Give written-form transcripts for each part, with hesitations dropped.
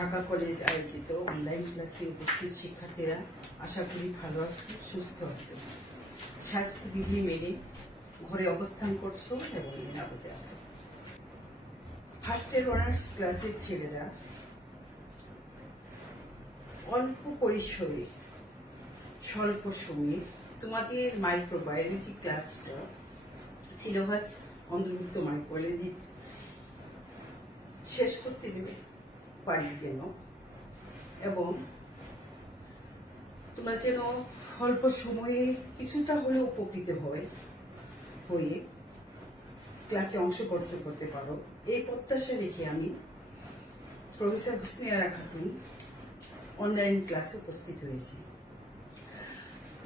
Dhaka college আয়োজিত online ক্লাসে উপস্থিত শিক্ষার্থীরা আশা করি ভালো আছে, সুস্থ আছে, স্বাস্থ্যবিধি মেনে ঘরে অবস্থান করছো এবং নিরাপদে আছো। ফার্স্টের অনার্স ক্লাসের ছেলেরা অল্প পরিসরে স্বল্প সময়ে তোমাদের মাইক্রোবায়োলজি ক্লাসটা সিলেবাস অন্তর্ভুক্ত মাইক্রোবায়োলজি শেষ করতে পারি যেন, এবং তোমরা যেন অল্প সময়ে কিছুটা হলেও উপকৃত হয়ে ক্লাসে অংশগ্রহণ করতে পারো, এই প্রত্যাশা রেখে আমি প্রফেসর হোসনে আরা খাতুন অনলাইন ক্লাসে উপস্থিত হয়েছি।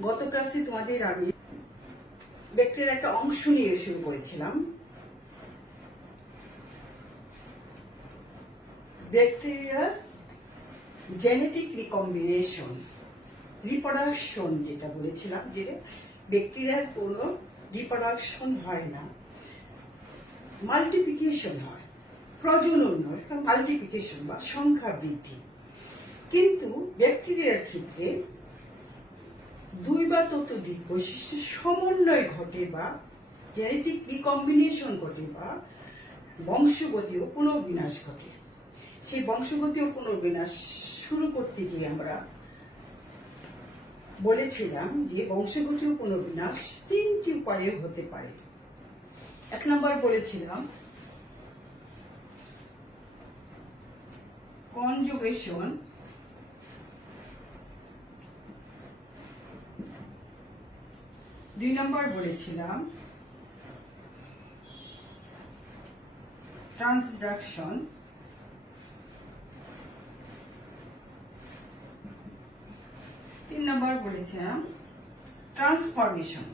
গত ক্লাসে তোমাদের আমি ব্যাকটেরিয়ার একটা অংশ নিয়ে শুরু করেছিলাম। ব্যাকটেরিয়ার জেনেটিক রিকম্বিনেশন, রিপ্রোডাকশন যেটা বলেছিলাম, যে ব্যাকটেরিয়ার কোনো রিপ্রোডাকশন হয় না, মাল্টিপ্লিকেশন হয়, প্রজনন নয়, মাল্টিপ্লিকেশন বা সংখ্যা বৃদ্ধি। কিন্তু ব্যাকটেরিয়ার ক্ষেত্রে দুই বা ততোধিক বৈশিষ্ট্যের সমন্বয় ঘটে বা জেনেটিক রিকম্বিনেশন ঘটে বা বংশগতীয় পুনর্বিনাশ ঘটে। সেই বংশগতীয় পুনর্বিনাশ শুরু করতে গিয়ে আমরা বলেছিলাম যে বংশগতীয় পুনর্বিনাশ তিনটি উপায়ে হতে পারে। এক নম্বর বলেছিলাম কনজুগেশন, দুই নম্বর বলেছিলাম ট্রান্সডাকশন, তিন নম্বর বলেছিলাম ট্রান্সফরমেশন।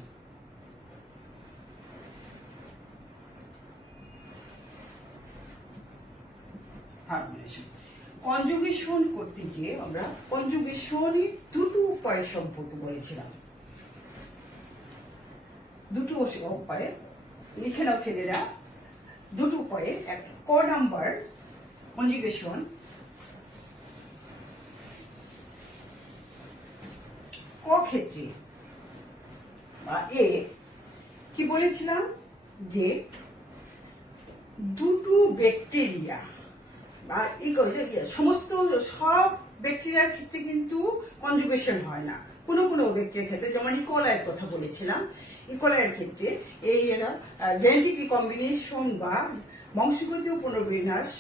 কনজুগেশন করতে গিয়ে আমরা কনজুগেশনই দুটো উপায় সম্পর্কে বলেছিলাম। দুটো উপায়ে লিখে নাও ছেলেরা, দুটো উপায়ে। ক নাম্বার কনজুগেশন, ক ক্ষেত্রে বা এ কি বলেছিলাম যে দুটো ব্যাকটেরিয়া বা সমস্ত সব ব্যাকটেরিয়ার ক্ষেত্রে কিন্তু কনজুগেশন হয় না, কোনো কোনো ব্যাকটেরিয়ার ক্ষেত্রে, যেমন ইকোলাইয়ের কথা বলেছিলাম। ইকোলাইয়ের ক্ষেত্রে এই জেনেটিক রিকম্বিনেশন বা বংশগতীয় পুনর্বিন্যাস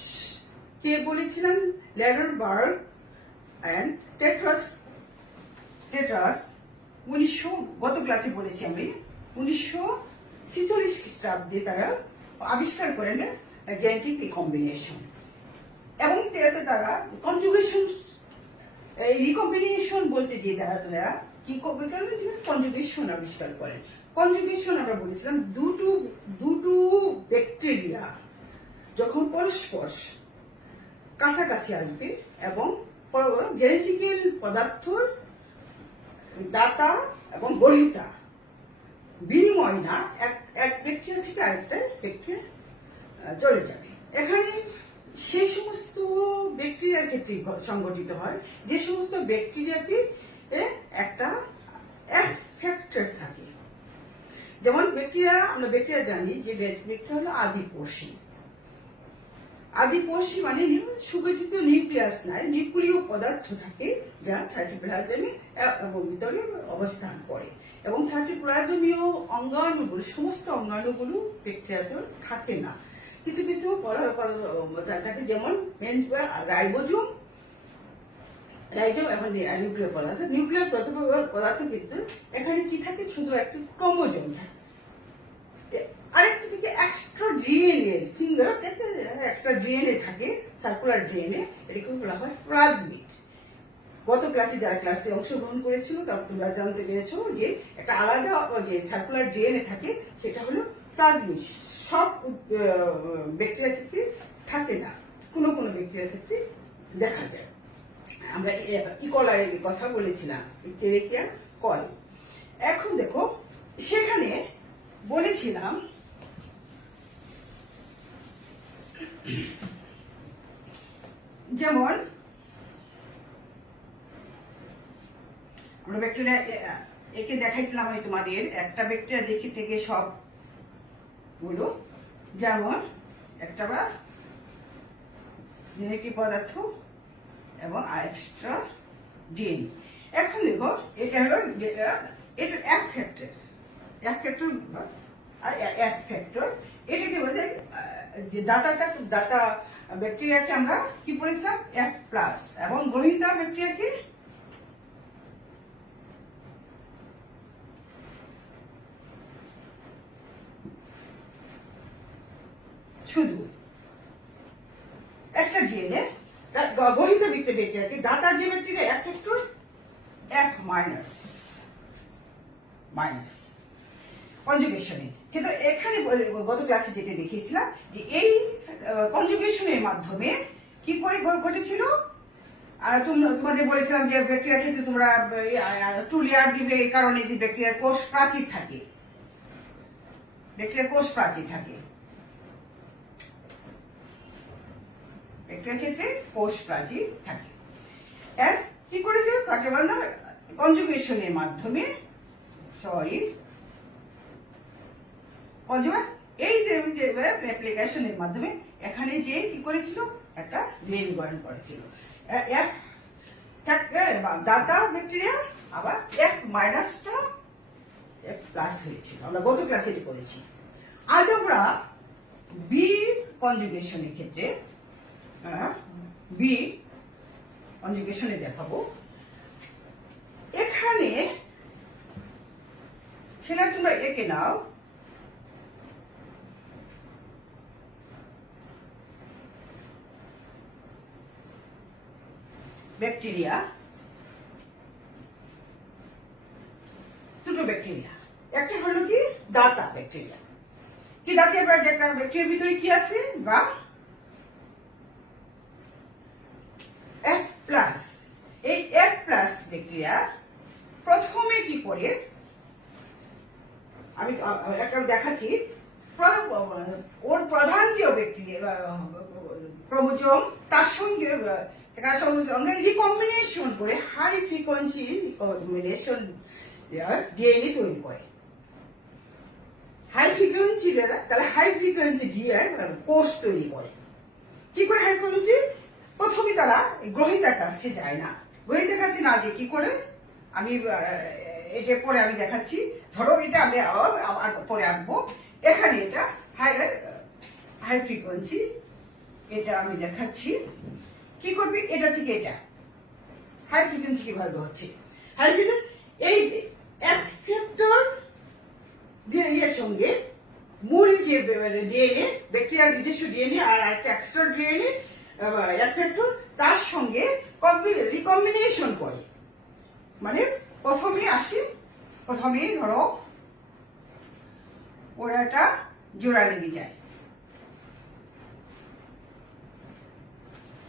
কে বলেছিলান, ল্যাডারবার্গ অ্যান্ড টেট্রাস 1900, গত ক্লাসে বলেছি আমি, 1946 খ্রিস্টাব্দে তারা আবিষ্কার করেন জেনেটিক রিকম্বিনেশন, এবং তারা কনজুগেশন, রিকম্বিনেশন বলতে যে তারা কি কনজুগেশন আবিষ্কার করেন। কনজুগেশন আমরা বলেছিলাম দুটো ব্যাকটেরিয়া যখন পরস্পর কাছাকাছি আসবে এবং জেনেটিক্যাল পদার্থর দাতা এবং গ্রহীতা বিনিময় না, এক ব্যাকটেরিয়া থেকে আরেকটা ব্যাকটেরিয়া চলে যাবে। এখানে সেই সমস্ত ব্যাকটেরিয়ার ক্ষেত্রে সংঘটিত হয় যে সমস্ত ব্যাকটেরিয়াতে একটা ফ্যাক্টর থাকে। যেমন আমরা ব্যাকটেরিয়া জানি যে ব্যাকটেরিয়া হলো আদিকোষী। আদিকোষী মানে সুগঠিত নিউক্লিয়াস নাই, নিউক্লিয় পদার্থ থাকে যা সাইটোপ্লাজমে এবং ভিতরে অবস্থান করে, এবং সাইটোপ্লাজমীয় অঙ্গাণুগুলো, সমস্ত অঙ্গাণুগুলো ব্যাকটেরিয়াতে থাকে না। কিছু কিছু থাকে, যেমন রাইবোজোম এবং নিউক্লিয়ার পদার্থ। নিউক্লিয়ার পদার্থ কিন্তু এখানে কি থাকে, শুধু একটা ক্রোমোজোম থাকে, আরেকটা থেকে extra DNA, single extra DNA থাকে, সার্কুলার ডিএনএ, এটাকে বলা হয় প্লাজমিড। গত ক্লাসে যারা ক্লাসে অংশগ্রহণ করেছিল তোমরা জানতে পেরেছো যে একটা আলাদা যে সার্কুলার ডিএনএ থাকে, সেটা হলো প্লাজমিড। সব ব্যাকটেরিয়ার ক্ষেত্রে থাকে না, কোনো কোনো ব্যাকটেরিয়ার ক্ষেত্রে দেখা যায়। আমরা ইকোলাইয়ের কথা বলেছিলাম, চেরেকিয়া কলি। এখন দেখো, সেখানে বলেছিলাম যেমন কোনো ব্যাকটেরিয়া একে দেখাইছিলাম আমি তোমাদের, একটা ব্যাকটেরিয়া দেখে থেকে সব গুলো, যেমন একটা বা জেনেটিক পদার্থ এবং এক্সট্রা ডিএনএ। এখন দেখো এটা হলো এটা এক ফ্যাক্টর, এক ফ্যাক্টর এক ফ্যাক্টর। এটাকে বোঝায় যে দাতা ব্যাকটেরিয়াকে আমরা কি পড়েছিলাম এক প্লাস, এবং গ্রহিতা ব্যাকটেরিয়াকে শুধু একটা ডিএনএ। গ্রহিত ব্যাকটেরিয়াকে দাতা যে ব্যাকটেরিয়া এক ফ্যাক্টর এক মাইনাস মাইনাস কনজুগেশনে। কিন্তু এখানে গত ক্লাসে যেটা দেখিয়েছিলাম যে এই কনজুগেশনের মাধ্যমে কি করে ঘটেছিল, তোমাদের বলেছিলাম যে ব্যাকটেরিয়ার ক্ষেত্রে তোমরা টু লেয়ার দিবে, এই কারণে যে ব্যাকটেরিয়ার কোষ প্রাচীর থাকে, ব্যাকটেরিয়ার কোষ প্রাচীর থাকে, ব্যাকটেরিয়ার ক্ষেত্রে কোষ প্রাচীর থাকে। আর কি করে তাকে বললাম কনজুগেশনের মাধ্যমে, সরি এই যে অ্যাপ্লিকেশনের মাধ্যমে এখানে যে কি করেছিল একটা ডিএনএ গঠন করেছিল দাতা ব্যাকটেরিয়া, আবার এক মাইনাসটা এক প্লাস হয়েছিল। আমরা গত ক্লাসে এটি করেছি। আজ আমরা বি কনজুগেশনের ক্ষেত্রে বি কনজুগেশনে দেখাবো। এখানে ছেলে তোমরা একে নাও, ব্যাকটেরিয়া, দুটো ব্যাকটেরিয়া, একটা হলো কি দাতা ব্যাকটেরিয়া। কি দাতা ব্যাকটেরিয়ার ভিতরে কি আছে বা এফ প্লাস। এই এফ প্লাস ব্যাকটেরিয়া প্রথমে কি করে আমি একটা দেখাচ্ছি। ওর প্রধান যে ব্যাকটেরিয়া ক্রোমোজোম তার সঙ্গে রিকম্বিনেশন করে হাই ফ্রিকোয়েন্সি রিকম্বিনেশন ডিএনএ তৈরি করে। হাই ফ্রিকোয়েন্সি তাহলে হাই ফ্রিকোয়েন্সি ডিএনএ কোষ তৈরি করে। কি করে হাই ফ্রিকোয়েন্সি? প্রথমে তারা গ্রহিতার কাছে যায় না, গ্রহিতার কাছে না যে কি করে আমি এটা পরে আমি দেখাচ্ছি। ধরো এটা আমি আবার পরে আঁকবো। এখানে এটা হাই ফ্রিকোয়েন্সি, এটা আমি দেখাচ্ছি। কি করবি এটা থেকে এটা হাই ফ্রিকোয়েন্সি কিভাবে হচ্ছে। হাই ফ্রিকোয়েন্সি এই এক ফ্যাক্টর এর সঙ্গে মূল যে ডিএনএ ব্যাকটেরিয়ার নিজস্ব ডিএনএ আর একটা এক্সট্রা ডিএনএ এক ফ্যাক্টর তার সঙ্গে রিকম্বিনেশন করে। মানে প্রথমে আসে, প্রথমেই ধরো ওরা একটা জোড়া লেগে যায়,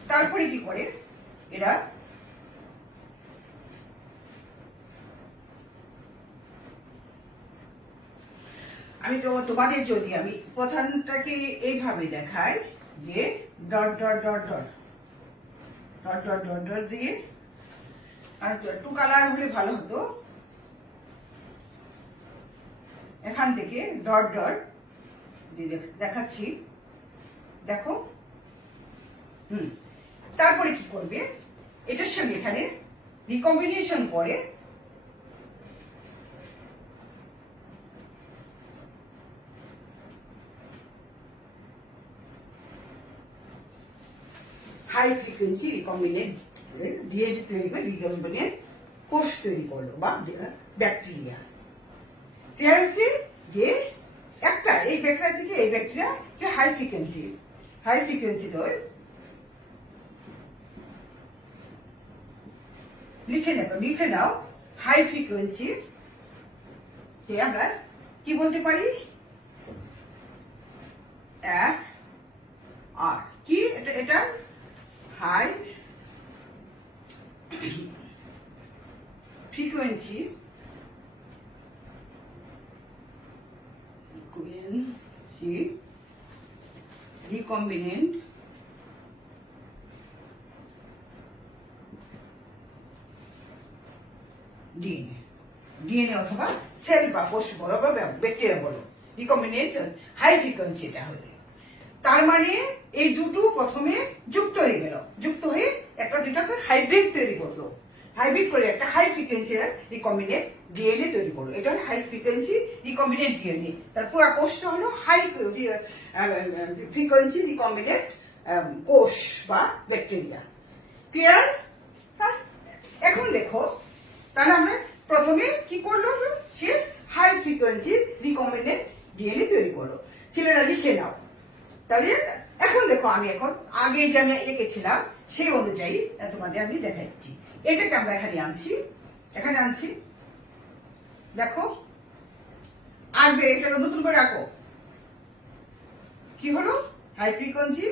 তারপরে কি করে এরা আমি তোমাদের যদি আমি প্রধানটাকে এইভাবে দেখাই যে dot dot dot dot dot dot dot dot দিয়ে, আর টু কালার হলে ভালো হতো। এখান থেকে ডট ডট দিয়ে দেখাচ্ছি, দেখো। তারপরে কি করবে এটার সঙ্গে এখানে রিকম্বিনেশন করে হাই ফ্রিকোয়েন্সি রিকম্বিনেট ডিএনএ তৈরি করে রিকম্বিনেট কোষ তৈরি করলো বা ব্যাকটেরিয়া। যে একটা এই ব্যাকটেরিয়া থেকে এই ব্যাকটেরিয়া হাই ফ্রিকোয়েন্সি নয়, লিখে নাও হাই ফ্রিকোয়েন্সি আমরা কি বলতে পারি এক আর কি এটা high frequency recombinant DNA, DNA অথবা সেল বা কোষ বলো বা ব্যাকটেরিয়া বলো, রিকম্বিনেন্ট হাই ফ্রিকোয়েন্সি এটা হলো। তার মানে এই দুটো প্রথমে যুক্ত হয়ে গেল, যুক্ত হয়ে একটা দুটাকে হাইব্রিড তৈরি করলো, হাইব্রিড করে একটা হাই ফ্রিকোয়েন্সি রিকম্বিনেন্ট ডিএনএ তৈরি করলো। এটা হলো হাই ফ্রিকোয়েন্সি রিকম্বিনেন্ট ডিএনএ। তার পুরো কোষটা হলো হাই ফ্রিকোয়েন্সি রিকম্বিনেন্ট কোষ বা ব্যাকটেরিয়া। ক্লিয়ার? এখন দেখো, তাহলে আমরা প্রথমে কি করলো, সে হাই ফ্রিকোয়েন্সি রিকম্বিনেন্ট ডিএনএ তৈরি করলো। ছেলেরা লিখে নাও। তাহলে এখন দেখো, আমি এখন আগে যে আমি এঁকেছিলাম সেই অনুযায়ী তোমাদের আমি দেখাচ্ছি। এটাকে আমরা এখানে আনছি, এখানে আনছি, দেখো আসবে, এটা নতুন করে আঁকো। কি হলো? High frequency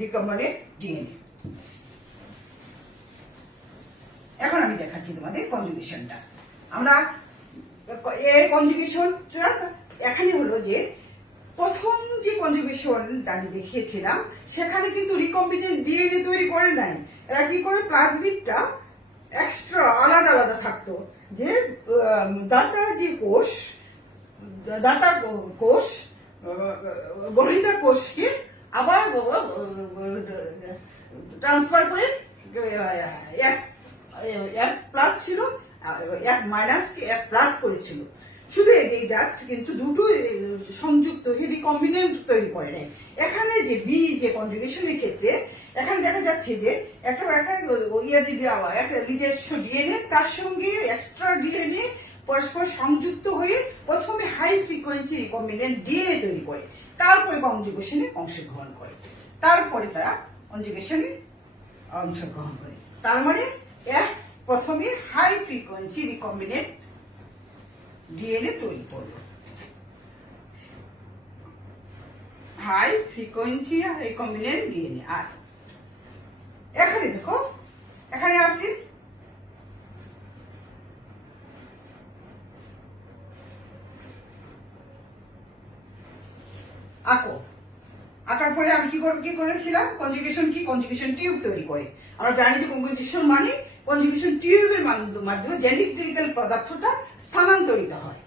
recombinant DNA. এখন আমি দেখাচ্ছি তোমাদের কনজুগেশনটা। আমরা এই কনজুগেশনটা এখানে হলো যে প্রথম যে কনজুগেশন আমি দেখিয়েছিলাম সেখানে কিন্তু রিকম্বিনেন্ট ডিএনএ তৈরি করে নাই। এরা কি করে, প্লাজমিডটা এক্সট্রা আলাদা আলাদা থাকতো। যে দাতা যে কোষ, দাতা কোষ গ্রহিতা কোষকে আবার ট্রান্সফার করে এক প্লাস ছিল, এক মাইনাসকে এক প্লাস করেছিল। শুধু এই জাস্ট, কিন্তু দুটো সংযুক্ত হয়ে রিকম্বিনেন্ট তৈরি করে নেয়। এখানে যে বি যে কনজুগেশনের ক্ষেত্রে এখানে দেখা যাচ্ছে যে একটা ইয়ে যদি একটা নিজস্ব ডিএনএ তার সঙ্গে এক্সট্রা ডিএনএ পরস্পর সংযুক্ত হয়ে প্রথমে হাই ফ্রিকোয়েন্সি রিকম্বিনেন্ট ডিএনএ তৈরি করে, তারপরে কনজুগেশনে অংশগ্রহণ করে, তারপরে তারা কনজুগেশনে অংশগ্রহণ করে। তার মানে প্রথমে হাই ফ্রিকোয়েন্সি রিকম্বিনেন্ট ডিএনএ তৈরি করলো, হাই ফ্রিকোয়েন্সি রিকম্বিনেন্ট ডিএনএ। আর এখানে দেখো, এখানে আসি, আঁকো। আঁকার পরে আমি কি করেছিলাম, কনজুগেশন কি, কনজুগেশন টিউব তৈরি করে। আমরা জানি যে কনজুগেশন মানে কনজুগেশন টিউবের মাধ্যমে জেনেটিক্যাল পদার্থটা স্থানান্তরিত হয়।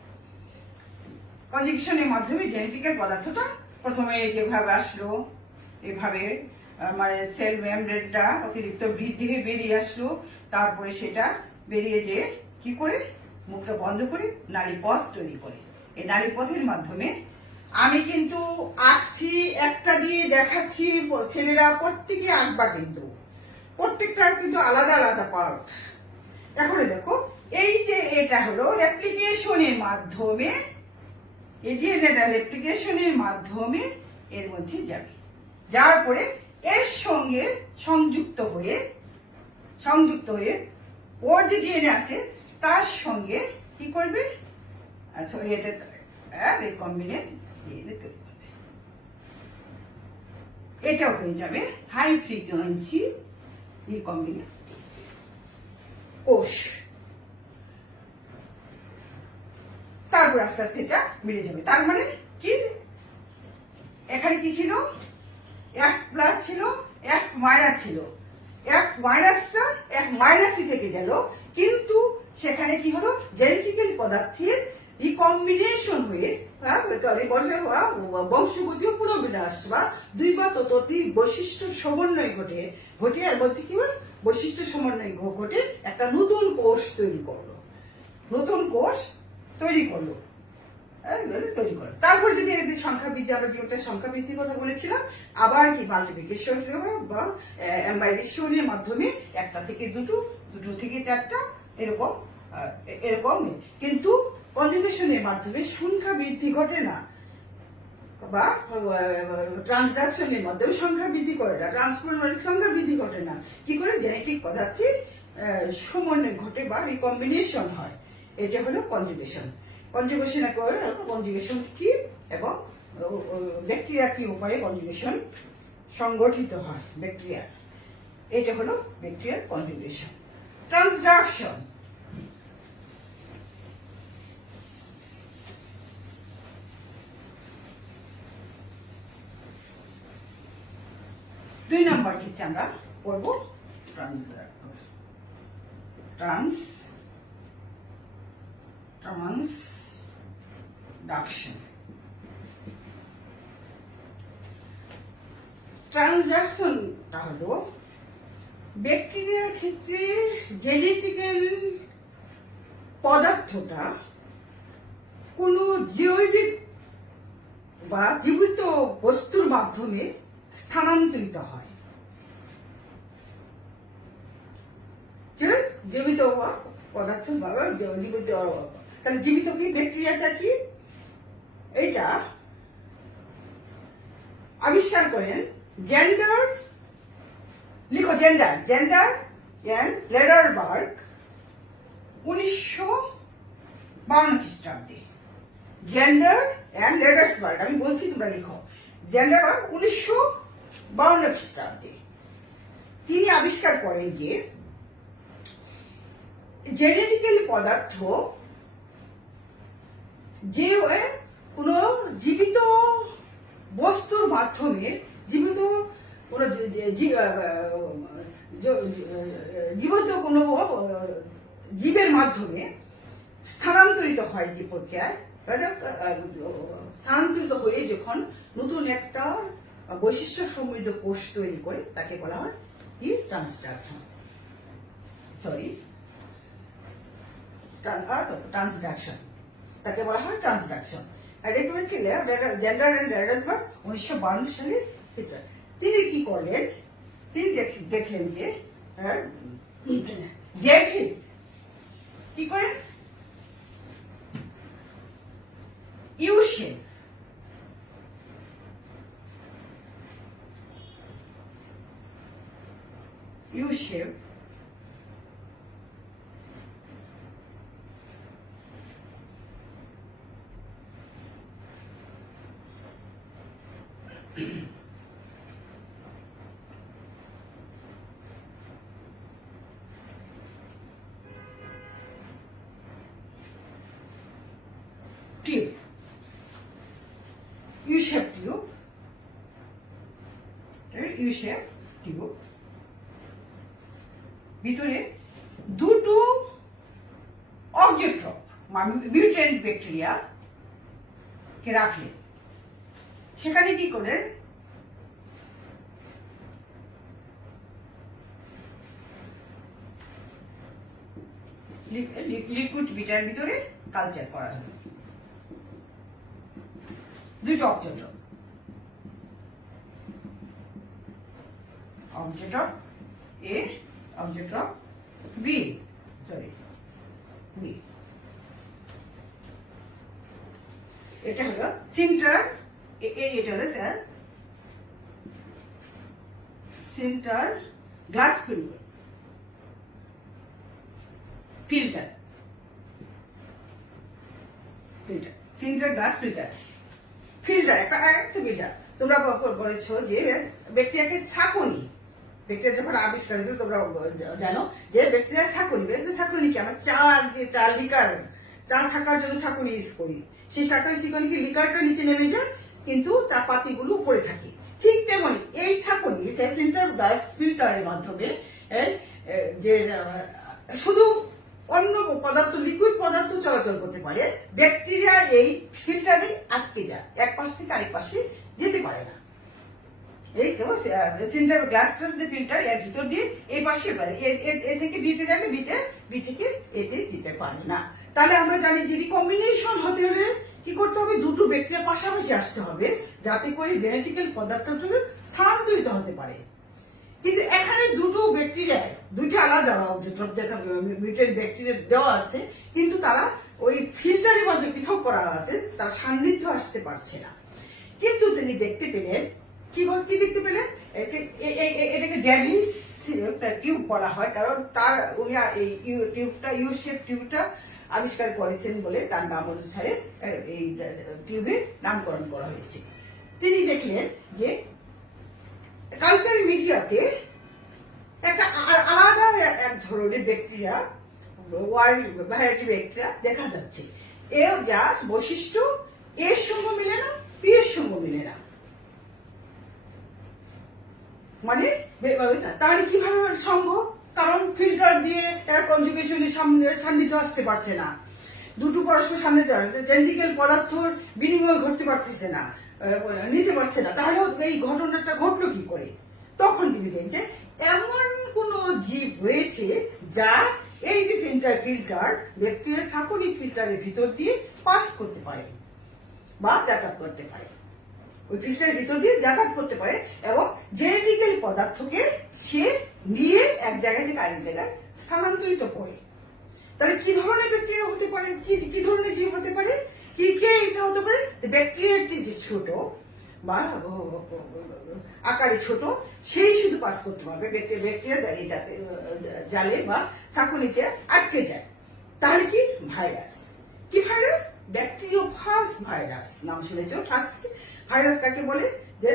কনজুগেশনের মাধ্যমে জেনেটিক্যাল পদার্থটা প্রথমে যেভাবে আসলো, এভাবে মানে সেল মেমব্রেনটা অতিরিক্ত বৃদ্ধি হয়ে বেরিয়ে আসলো, তারপরে সেটা বেরিয়ে যে কি করে মুখটা বন্ধ করে নালীপথ তৈরি করে। এই নালীপথের মাধ্যমে আমি কিন্তু আঁকছি, একটা দিয়ে দেখাচ্ছি, ছেলেরা প্রত্যেকে আঁকবা, কিন্তু প্রত্যেকটা কিন্তু আলাদা আলাদা পার্ট। এখন দেখো, এই যে এটা হলো রেপ্লিকেশনের মাধ্যমে, এই ডিএনএটা রেপ্লিকেশনের মাধ্যমে এর মধ্যে যাবে, যার পরে এর সঙ্গে সংযুক্ত হয়ে ওর যে ডিএনএ আছে তার সঙ্গে কি করবে, আচ্ছা এটা রিকম্বিনেন্ট ডিএনএ তৈরি করবে। এটাও হয়ে যাবে হাই ফ্রিকোয়েন্সি রিকম্বিনেন্ট কোষ। তারপর আস্তে আস্তে এটা মিলে যাবে। তার মানে কি, এখানে কি ছিল, এক প্লাস ছিল, এক মাইনাস ছিল, এক মাইনাসটা এক মাইনাসই থেকে গেল, কিন্তু সেখানে কি হলো, জেনেটিক্যাল পদার্থের রিকম্বিনেশন হয়ে বংশগতীয় পুনর্বিন্যাস বা দুই বা ততোধিক বৈশিষ্ট্য সমন্বয় ঘটে এর মধ্যে কি বৈশিষ্ট্য সমন্বয় ঘটে একটা নতুন কোষ তৈরি করলো, নতুন কোষ তৈরি করলো। তারপর যদি এদের সংখ্যা বৃদ্ধি, আমরা যেটা সংখ্যা বৃদ্ধির কথা বলেছিলাম, আবার কি মাল্টিপ্লিকেশন বা এম্বাইভেশনের মাধ্যমে একটা থেকে দুটো, দুটো থেকে চারটা, এরকম। কিন্তু কনজুগেশনের মাধ্যমে সংখ্যা বৃদ্ধি ঘটে না, বা ট্রান্সডাকশনের মাধ্যমে সংখ্যা বৃদ্ধি করে না, ট্রান্সফরমারের সংখ্যা বৃদ্ধি ঘটে না। কি করে, জেনেটিক পদার্থের সমন্বয় ঘটে বা রিকম্বিনেশন হয়। এটা হলো কনজুগেশন। কনজুগেশন কি এবং ব্যাকটেরিয়া কি উপায়ে কনজুগেশন সংগঠিত হয় ব্যাকটেরিয়া, এটা হলো ব্যাকটেরিয়ার কনজুগেশন। ট্রান্সডাকশন, 2 নম্বর ক্ষেত্রে আমরা পড়ব ট্রান্সডাকশন। ট্রানজাকশনটা হলো ব্যাকটেরিয়ার ক্ষেত্রে জেনেটিক্যাল পদার্থটা কোনো জৈবিক বা জীবিত বস্তুর মাধ্যমে স্থানান্তরিত হয়। জীবিত পদার্থ বা জীবিত, তাহলে জীবিত কি ব্যাকটেরিয়াটা কি, এটা আবিষ্কার করেন জেন্ডার এন্ড লেডারবার্গ 1952 খ্রিস্টাব্দে। জেন্ডার এন্ড লেডারসবার্গ, আমি বলছি তোমরা লিখো, জেন্ডার 1952 খ্রিস্টাব্দে তিনি আবিষ্কার করেন যে জেনেটিক্যাল পদার্থ যে কোনো জীবিত বস্তুর মাধ্যমে, জীবিত কোনো জীবিত কোনো জীবের মাধ্যমে স্থানান্তরিত হয়, যে প্রক্রিয়ায় স্থানান্তরিত হয়ে যখন নতুন একটা বৈশিষ্ট্য সমৃদ্ধ কোষ তৈরি করে তাকে বলা হয় কি ট্রান্সডাকশন, তাকে বলা হয় ট্রান্সডাকশন। জেন্ডার এন্ড লেডারসবার্গ 1952 সালে তিনি কি করলেন, তিনি দেখলেন যে ডেভিস কি করেন, ইউ-শেপ টিউব, ইউ-শেপ টিউব, ভিতরে দুটো অবজেক্ট মিউটেন্ট ব্যাকটেরিয়া কে রাখলেন। সেখানে কি করে লিকুইড বিটার ভিতরে কালচার করা হলো দুটো object of A, object of B, এটা হলো সেন্টার, এটা হলো centre glass filter, centre glass filter একটা ফিল্টার। তোমরা বলেছো যে ব্যাকটেরিয়াকে ছাঁকুনি, ব্যাকটেরিয়া যখন আবিষ্কার হয়েছে তোমরা জানো যে ব্যাকটেরিয়া ছাঁকুনি কি আমরা চা লিকার চা ছাঁকার জন্য ছাঁকুনি ইউজ করি, সেই ছাঁকুনি কি লিকারটা নিচে নেমে যায় কিন্তু চা পাতিগুলো উপরে থাকে। ঠিক তেমনি এই ছাঁকুনি সেন্টার গ্লাস ফিল্টারের মাধ্যমে যে শুধু অন্য পদার্থ, লিকুইড পদার্থ চলাচল করতে পারে, ব্যাকটেরিয়া এই ফিল্টারে আটকে যায়, এক পাশ থেকে আরেক পাশে যেতে পারে না। এই তো সেন্টার গ্লাস ফিল্টার এর ভিতর দিয়ে এই পাশে এ থেকে বিতে যাবে, বি থেকে এতে যেতে পারে না। তাহলে আমরা জানি যে রিকম্বিনেশন হতে হলে কি করতে হবে, দুটো ব্যাকটেরিয়া পাশাপাশি আসতে হবে যাতে করে জেনেটিক্যাল পদার্থটা স্থানান্তরিত হতে পারে। কিন্তু এখানে দুটো ব্যাকটেরিয়ায় দুইটা আলাদা মিউটেন্ট ব্যাকটেরিয়া দেওয়া আছে, কিন্তু তারা ওই ফিল্টারের মধ্যে পৃথক করা আছে, তার সান্নিধ্য আসতে পারছে না। কিন্তু তিনি দেখতে পেলেন কি দেখতে পেলেন, এটাকে ডেভিস টিউব বলা হয়, কারণ তার উনি এই টিউবটা ইউ-শেপ টিউবটা আবিষ্কার করেছেন বলে তার নাম অনুসারে এই টিউবের নামকরণ করা হয়েছে। তিনি দেখলেন যে কালচার মিডিয়াতে একটা আলাদা এক ধরনের ব্যাকটেরিয়া, ওয়াইল্ড ভ্যারাইটি ব্যাকটেরিয়া দেখা যাচ্ছে। এর যার বৈশিষ্ট্য এর সঙ্গে মিলে না, পি এর সঙ্গে মিলে না। মানে তাহলে কিভাবে সম্ভব? কারণ ফিল্টার দিয়ে এরা কনজুগেশনের সান্নিধ্য আসতে পারছে না, দুটো পরস্পর সান্নিধ্য জেনেটিক্যাল পদার্থর বিনিময় ঘটতে পারতেছে না, নিতে পারছে না। তাহলে এই ঘটনাটা ঘটলো কি করে? তখন তিনি দেখছেন এমন কোন জীব রয়েছে যা এই যে সেন্টার ফিল্টার ব্যাকটেরিয়া সাকনি ফিল্টারের ভিতর দিয়ে পাস করতে পারে বা যাতায়াত করতে পারে, ওই ফিল্টারের ভিতর দিয়ে যাতায়াত করতে পারে এবং জেনেটিক্যাল পদার্থকে সে নিয়ে এক জায়গা থেকে আরেক জায়গায় স্থানান্তরিত করে। তাহলে কি ধরনের ব্যাকটেরিয়া হতে পারে, কি ধরনের জীব হতে পারে, কে এটা হতে পারে? ব্যাকটেরিয়ার যে ছোট বা আকারে ছোট সেই শুধু পাস করতে পারবে, ব্যাকটেরিয়া জালে বা চাকুনিতে আটকে যায়। তাহলে কি ভাইরাস? কি ভাইরাস? ব্যাকটেরিওফাজ ভাইরাস নাম শুনেছো? ভাইরাস কাকে বলে? যে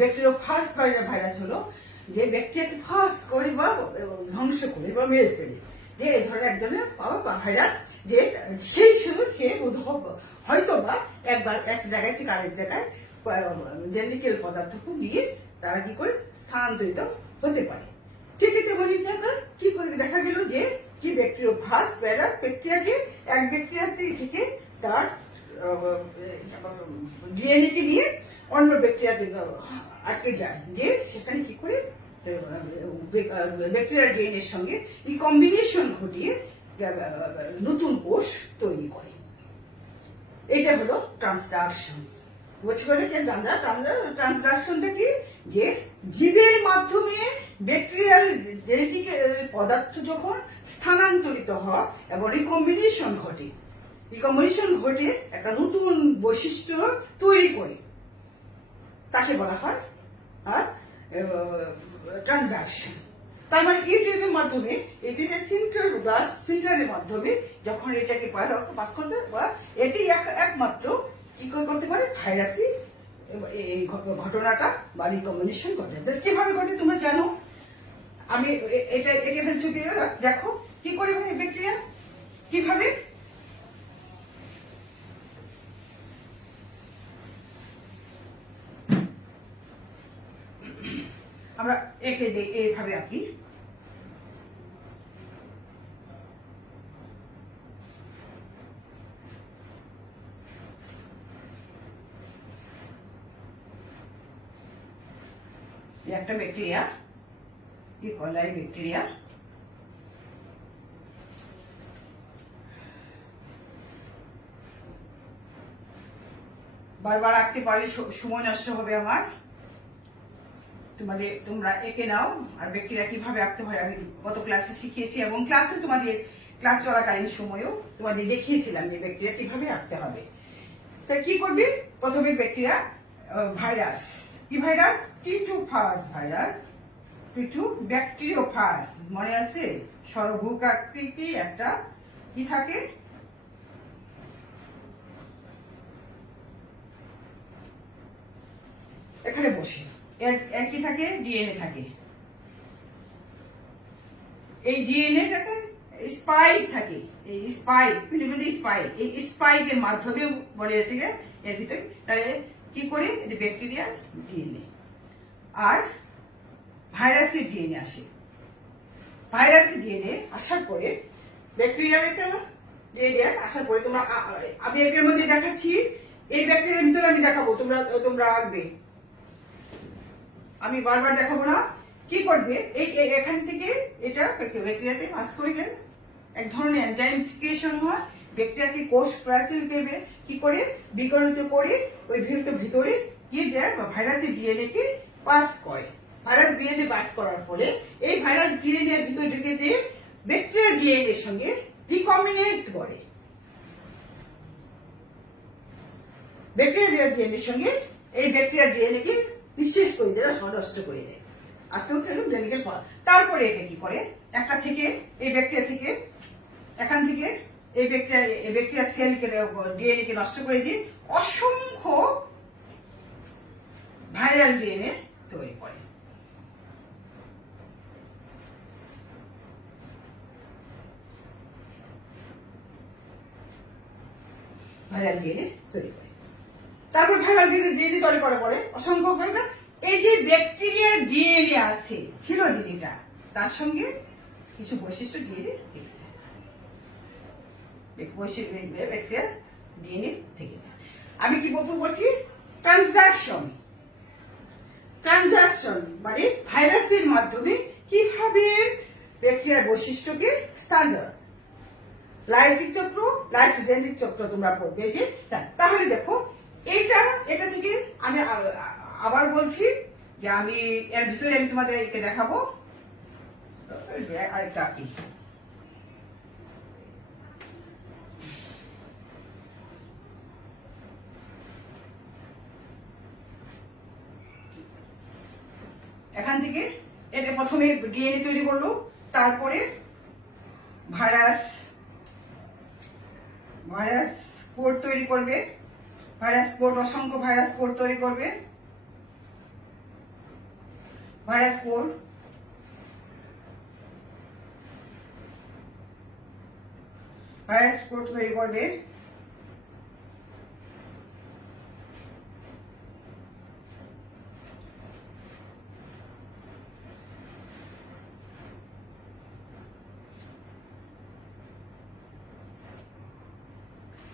ব্যাকটেরিওফাজ ভাইরাস হলো যে ব্যাকটেরিয়াকে ফাঁস করে বা ধ্বংস করে বা মেরে ফেলে, যে এই ধরনের এক ধরনের ভাইরাস, যে সেই শুধু সে হয়তো বা একবার এক জায়গায় থেকে আরেক জায়গায় জেনেটিক্যাল পদার্থকে নিয়ে তারা কি করে স্থানান্তরিত হতে পারে। ঠিক আছে, কি করে দেখা গেল যে কি ব্যাকটেরিওফাজ ভাইরাস ব্যাকটেরিয়াকে এক ব্যাকটেরিয়া থেকে তার ডিএনএ কে নিয়ে অন্য ব্যাকটেরিয়াতে আটকে যায়, যে সেখানে কি করে ব্যাকটেরিয়ার ডিএনএর সঙ্গে এই কম্বিনেশন ঘটিয়ে নতুন কোষ তৈরি করে। এটা হলো ট্রান্সডাকশন। বুঝতে পারলে ট্রান্সডাকশনটা কি? যে জীবের মাধ্যমে ব্যাকটেরিয়াল জেনেটিক পদার্থ যখন স্থানান্তরিত হয় এবং রিকম্বিনেশন ঘটে, ঘটে একটা নতুন বৈশিষ্ট্য তৈরি করে, তাকে বলা হয় ট্রান্সডাকশন। তার মানে ইউটিউবের মাধ্যমে এই যে গ্লাস ফিল্টারের মাধ্যমে যখন এটাকে পাস করতে বা এটি একমাত্র কি করতে পারে ভাইরাসই এই ঘটনাটা বা রিকম্বিনেশন ঘটে। কিভাবে ঘটে তোমরা জানো? আমি এটা একে ফেলছি, দেখো কি করে ভাই ব্যাকটেরিয়া কিভাবে আমরা একে এইভাবে আঁকি। একটা ব্যাকটেরিয়া, ইকোলাই ব্যাকটেরিয়া, বারবার আঁকতে পারলে সময় নষ্ট হবে আমার। তোমরা এঁকে নাও। আর ব্যাকটেরিয়া কিভাবে আঁকতে হয় আমি গত ক্লাসে শিখিয়েছি এবং ক্লাসে তোমাদের ক্লাস চলাকালীন সময়ও তোমাদের দেখিয়েছিলাম যে ব্যাকটেরিয়া কিভাবে আঁকতে হবে। তা কি করবে? প্রথমে ব্যাকটেরিয়া ভাইরাস, কি ভাইরাস? টিটুফাজ ভাইরাস, ব্যাকটেরিওফাজ মনে আছে? সর্বভূপ্রাকৃতি একটা কি থাকে এখানে বসে, এর কি থাকে? ডিএনএ থাকে। এই ডিএনএটাকে স্পাইক থাকে, এই স্পাইক এই স্পাইকের মাধ্যমে বলে যাচ্ছে এর ভিতরে। তাহলে কি করে? ব্যাকটেরিয়ার ডিএনএ আর ভাইরাসের ডিএনএ আসে। ভাইরাসের ডিএনএ আসার পরে ব্যাকটেরিয়ার ডিএনএ আসার পরে আমি এর মধ্যে দেখাচ্ছি, এই ব্যাকটেরিয়ার ভিতরে আমি দেখাবো, তোমরা আঁকবে, আমি বারবার দেখাবো না। কি করবে? এই এখান থেকে এটা ব্যাকটেরিয়াতে পাস করে গেলে এক ধরনের এনজাইম সিক্রেশন হয়, ব্যাকটেরিয়াকে কোষ প্রাচীর দেবে কি করে বিকরিত করে ওই ভিতরে কি দেয়? ভাইরাসের ডিএনএ কে পাস করে। ভাইরাস ডিএনএ পাস করার ফলে এই ভাইরাস ডিএনএ এর ভিতরে ঢুকে যে ব্যাকটেরিয়ার ডিএনএ এর সঙ্গে রিকম্বিনেট করে, ব্যাকটেরিয়ার ডিএনএ এর সঙ্গে এই ব্যাকটেরিয়ার ডিএনএ কে নিঃশেষ করে দেয়, নষ্ট করে দেয়, আস্তে আস্তে জেনেটিক্যাল পদার্থ। তারপরে এটা কি করে? একটা থেকে এই ব্যাকটেরিয়া থেকে এখান থেকে এই ব্যাকটেরিয়া সেলকে ডিএনএ কে নষ্ট করে দিয়ে অসংখ্য ভাইরাল ডিএনএ তৈরি করে। ভাইরাল ডিএনএ তৈরি করে। তারপর ভাইরাল ডিএনএ তৈরি করার পরে অসংখ্য এই যে ব্যাকটেরিয়ার ডিএনএ আছে ছিল যেটা, তার সঙ্গে কিছু বৈশিষ্ট্য ডিএনএ থেকে যায়। ব্যাকটেরিয়ার ডিএনএ থেকে যায়। আমি কি বলছি? ট্রানজাকশন। ট্রানজাকশন মানে ভাইরাসের মাধ্যমে কিভাবে ব্যাকটেরিয়ার বৈশিষ্ট্যকে স্থানান্তর, লাইটিক চক্র, লাইসোজেনিক চক্র তোমরা পড়বে যে। তাহলে দেখো এটা থেকে আমি আবার বলছি যে আমি এর ভিতরে আমি তোমাদেরকে দেখাবো আরেকটা কি। এখান থেকে এটা প্রথমে ডিএনএ তৈরি করলো, তারপরে ভাইরাস কোড তৈরি করবে, ভাইরাস কোড অসংখ্য ভাইরাস কোড তৈরি করবে, ভাইরাস কোড তৈরি করবে,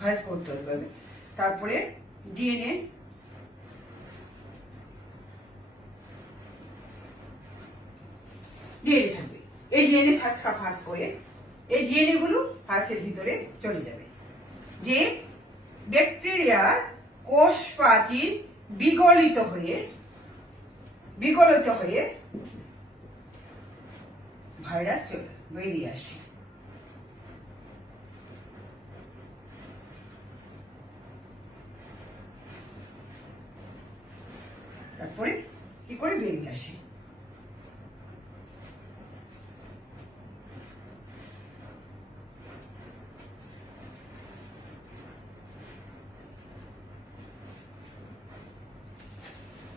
ভাইরাস কোড তৈরি করবে, তারপরে ডিএনএ থাকবে। এই ডিএনএ ফাঁস করে এই ডিএনএ গুলো ফাঁসের ভিতরে চলে যাবে, যে ব্যাকটেরিয়ার কোষ প্রাচীর বিগলিত হয়ে ভাইরাস চলে বেরিয়ে আসে। তারপরে কি করে বেরিয়ে আসে।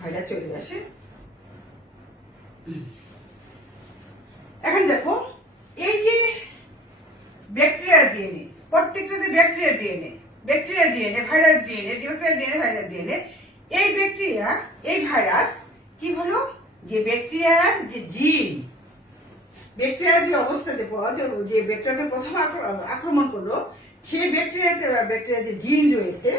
ভাইরাস চলে আসে। এখন দেখো এই যে ব্যাকটেরিয়ার ডিএনএ, প্রত্যেকটা যে ব্যাকটেরিয়ার DNA, virus DNA, virus DNA, এই ব্যাকটেরিয়া, এই ভাইরাস কি হলো, যে ব্যাকটেরিয়ার যে জিন, ব্যাকটেরিয়ার যে অবস্থাতে যে ব্যাকটেরিয়াকে প্রথম আক্রমণ করলো, সেই ব্যাকটেরিয়া যে জিন রয়েছে,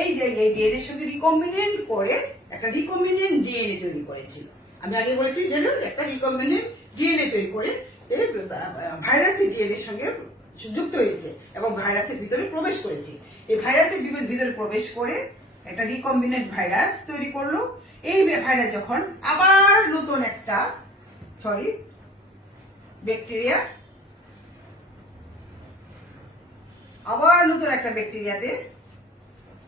এই ডিএনএ এর সঙ্গে রিকম্বিনেন্ট করে একটা রিকম্বিনেন্ট ডিএনএ তৈরি করেছিল। আমি আগে বলেছি যে একটা রিকম্বিনেন্ট ডিএনএ তৈরি করে ভাইরাসের ডিএনএ এর সঙ্গে যুক্ত হয়েছে এবং ভাইরাসের ভিতরে প্রবেশ করেছে। এই ভাইরাসের ভিতরে প্রবেশ করে একটা রিকম্বিনেন্ট ভাইরাস তৈরি করলো। এই ভাইরাস যখন আবার নতুন একটা ব্যাকটেরিয়া, আবার নতুন একটা ব্যাকটেরিয়াতে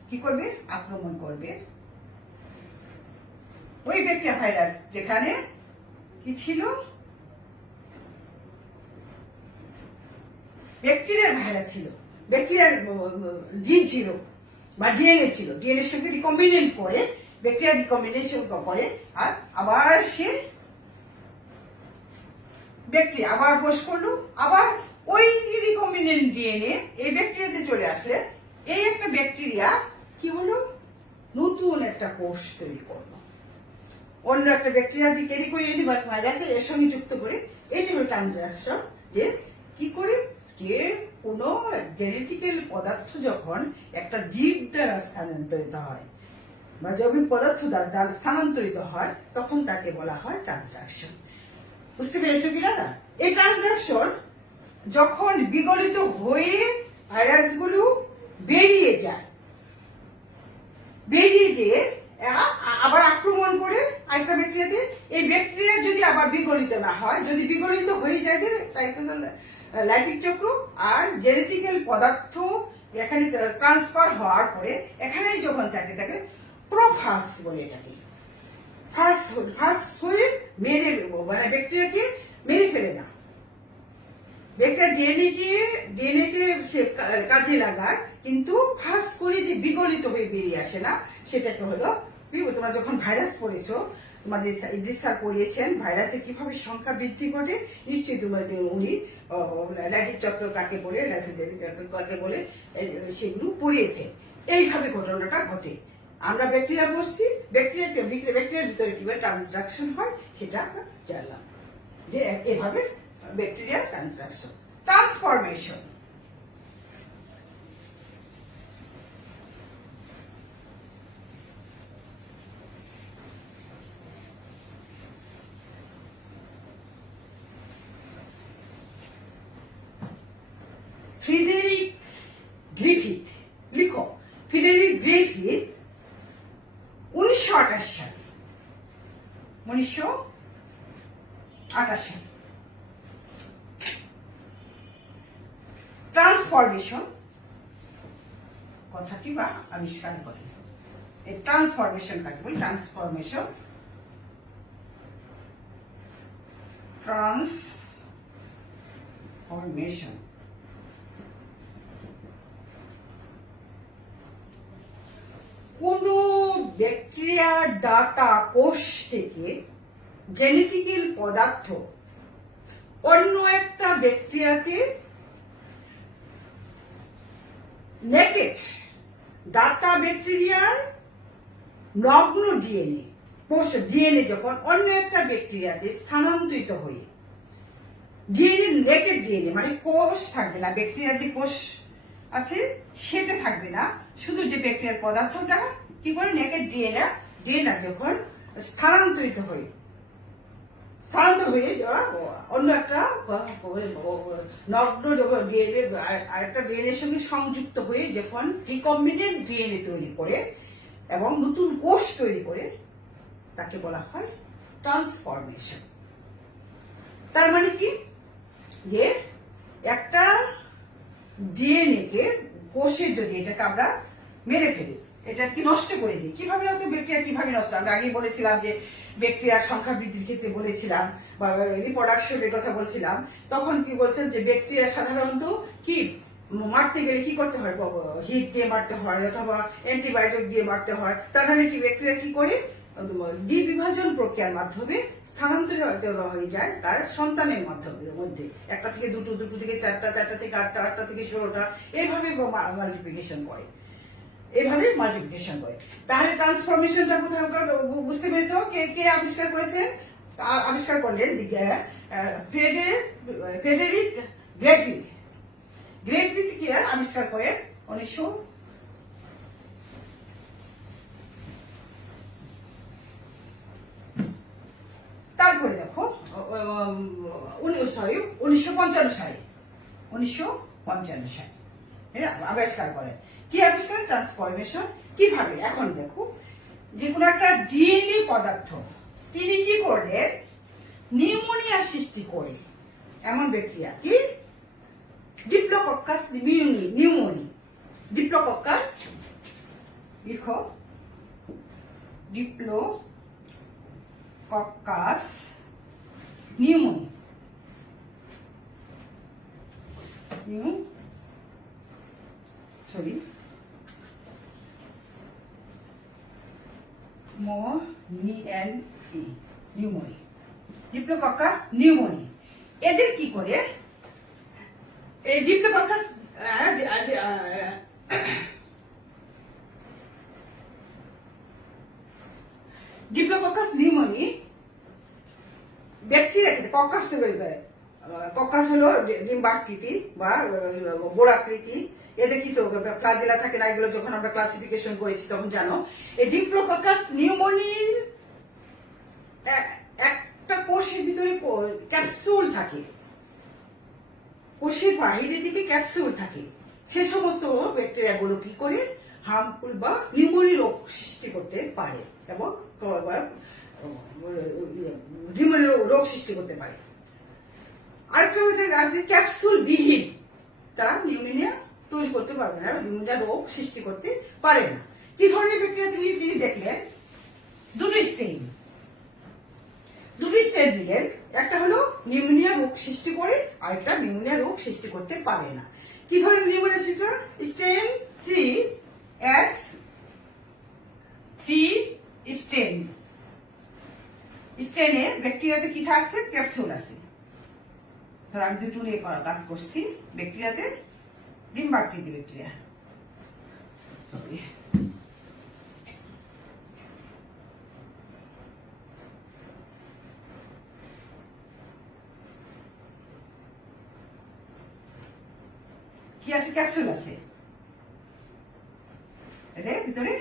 কি করবে, আক্রমণ করবে। ওই ব্যাকটেরিয়া ভাইরাস যেখানে কি ছিল, ব্যাকটেরিয়ার ভাইরাস ছিল, ব্যাকটেরিয়ার জিন ছিল বা ডিএনএ ছিল, ডিএনএ এর সঙ্গে রিকম্বিনেন্ট করে, ব্যাকটেরিয়া রিকম্বিনেশন করে, আর আবার সে ব্যাকটেরিয়া আবার কোষ করলো, আবার ওই রিকম্বিনেন্ট ডিএনএ এই ব্যাকটেরিয়াতে চলে আসলে এই একটা ব্যাকটেরিয়া কি হলো, নতুন একটা কোষ তৈরি করলো, অন্য একটা ব্যাকটেরিয়া যে ক্যারি করে এনে ভাইরাসে এর সঙ্গে যুক্ত করে। এই যে ট্রানজাকশন, যে কি করে, যে কোনো জেনেটিক্যাল পদার্থ যখন একটা জীব দ্বারা স্থানান্তরিত হয় বা জৈবিক পদার্থ দ্বারা স্থানান্তরিত হয়, তখন তাকে বলা হয় ট্রানজাকশন। বুঝতে পেরেছো কিনা? এই ট্রানজাকশন যখন বিগলিত হয়ে ভাইরাসগুলো বেরিয়ে যেয়ে আবার আক্রমণ করে আরেকটা ব্যাকটেরিয়াতে, এই ব্যাকটেরিয়া যদি আবার বিগলিত না হয়, যদি বিগলিত হয়ে যায় যে লাইটিক চক্র আর জেনেটিক্যাল পদার্থ এখানে ট্রান্সফার হওয়ার পরে এখানে যখন থাকে প্রোফাস বলে, এটাকে ফাঁস হয়ে মেরে, মানে ব্যাকটেরিয়াকে মেরে ফেলে না, ব্যাকটেরিয়া ডিএনএ কে সে কাজে লাগায়, কিন্তু ফাঁস করে যে বিগলিত হয়ে বেরিয়ে আসে না, সেটাকে হলো, তোমরা যখন ভাইরাস পড়েছো, তোমাদের ইদ্রিস স্যার পড়িয়েছেন ভাইরাসের কিভাবে সংখ্যা বৃদ্ধি ঘটে, নিশ্চয়ই তোমাদের উনি লাইটিক চক্র কাকে বলে, লাইসোজেনিক চক্র কাকে বলে, সেগুলো পড়িয়েছেন। এইভাবে ঘটনাটা ঘটে। আমরা ব্যাকটেরিয়া বসছি, ব্যাকটেরিয়ার ভিতরে কিভাবে ট্রান্সডাকশন হয় সেটা আমরা জানলাম, যে এভাবে ব্যাকটেরিয়া ট্রান্সডাকশন। ট্রান্সফরমেশন, ফ্রিডেরিক গ্রিফিথ, লিখো ফ্রিডেরিক গ্রিফিথ 1928 সালে, 1928 সালে ট্রান্সফরমেশন কথাটি বা আবিষ্কার করেন। এই ট্রান্সফরমেশন কাকে বলে? ট্রান্সফরমেশন, ট্রান্সফরমেশন কোন ব্যাকটেরিয়ার ডাটা কোষ থেকে জেনেটিক্যাল পদার্থ অন্য একটা ব্যাকটেরিয়াতে নেকেড ডাটা, ব্যাকটেরিয়ার নগ্ন ডিএনএ কোষ, ডিএনএ যখন অন্য একটা ব্যাকটেরিয়াতে স্থানান্তরিত হয়ে, ডিএনএ নেকেড ডিএনএ মানে কোষ থাকবে না, ব্যাকটেরিয়ার যে কোষ আছে সেটা থাকবে না, শুধু যে ব্যাকটেরিয়ার পদার্থটা কি করে নেকেড ডিএনএ যখন স্থানান্তরিত হয়ে অন্য একটা নগ্ন ডিএনএ আরেকটা ডিএনএর সঙ্গে সংযুক্ত হয়ে যখন রিকম্বিনেন্ট ডিএনএ তৈরি করে এবং নতুন কোষ তৈরি করে, তাকে বলা হয় ট্রান্সফরমেশন। তার মানে কি, যে একটা ডিএনএ কে কোষের যদি এটাকে আমরা মেরে ফেলি, এটা কি নষ্ট করে দিই, কিভাবে ব্যাকটেরিয়া কিভাবে নষ্ট, আমরা আগেই বলেছিলাম যে ব্যাকটেরিয়ার সংখ্যা বৃদ্ধির ক্ষেত্রে বলেছিলাম বা রিপ্রোডাকশনের কথা বলছিলাম, তখন কি বলছেন যে ব্যাকটেরিয়া সাধারণত কি মারতে গেলে কি করতে হয়, হিট দিয়ে মারতে হয় অথবা অ্যান্টিবায়োটিক দিয়ে মারতে হয়। তার মানে কি ব্যাকটেরিয়া কি করে দ্বিবিভাজন প্রক্রিয়ার মাধ্যমে স্থানান্তরিত হয়ে যায় তার সন্তানের মধ্যে, একটা থেকে দুটো, দুটো থেকে চারটা, চারটা থেকে আটটা, আটটা থেকে 16টা, এইভাবে মাল্টিপ্লিকেশন করে, তাহলে ট্রান্সফরমেশনটা কোথাও বুঝতে পেরেছো? কে আবিষ্কার করেছেন? আবিষ্কার করলেন ফ্রেডেরিক গ্রেগরি কি আবিষ্কার করে 1900। তারপরে দেখো 1955 সালে আবিষ্কার করেন। কি আবিষ্কার? ট্রান্সফরমেশন। কিভাবে? এখন দেখো, যে কোনো একটা ডিএনএ পদার্থ তিনি কি করলেন, নিউমোনিয়া সৃষ্টি করে এমন ব্যাকটেরিয়া কি ডিপ্লোকক্কাস নিউমোনি, ডিপ্লোকক্কাস, লিখো diplococcus pneumoniae, pneumoniae, diplococcus pneumoniae. এদের কি করে, এই ডিপ্লোকক্কাস নিউমোনি ব্যাকটেরিয়া খেতে কক্কাস তৈরি করে। কক্কাস হলো ডিম্বাকৃতি বা গোড়াকৃতি, এদের কি তো ফ্লাজেলা থাকে না, এগুলো যখন আমরা ক্লাসিফিকেশন করেছি তখন জানো। এই ডিপ্লোকক্কাস নিউমোনির একটা কোষের ভিতরে ক্যাপসুল থাকে, কোষের বাইরের দিকে ক্যাপসুল থাকে, সে সমস্ত ব্যাকটেরিয়া গুলো কি করে হার্মফুল বা নিউমোনি রোগ সৃষ্টি করতে পারে এবং নিউমোনি রোগ সৃষ্টি করতে পারে। আরেকটা হচ্ছে ক্যাপসুল বিহীন, তারা নিউমোনিয়া তৈরি করতে পারবে না, নিউমোনিয়া রোগ সৃষ্টি করতে পারে না। কি ধরনের ব্যাকটেরিয়া তিনি দেখলেন? দুটো স্টেইন দিলেন, একটা হলো নিউমোনিয়া রোগ সৃষ্টি করে, আরেকটা নিউমোনিয়া রোগ সৃষ্টি করতে পারে না। কি ধরনের নিউমোনিয়া সৃষ্টি? স্টেইন 3 স্টেইনে ব্যাকটেরিয়াতে কি থাকছে? ক্যাপসুল আছে। ধর আমি দুটো নিয়ে কাজ করছি, ব্যাকটেরিয়াতে ডিম্বাকৃতি ব্যাকটেরিয়া, ক্যাপসুল আছে, এদের ভিতরে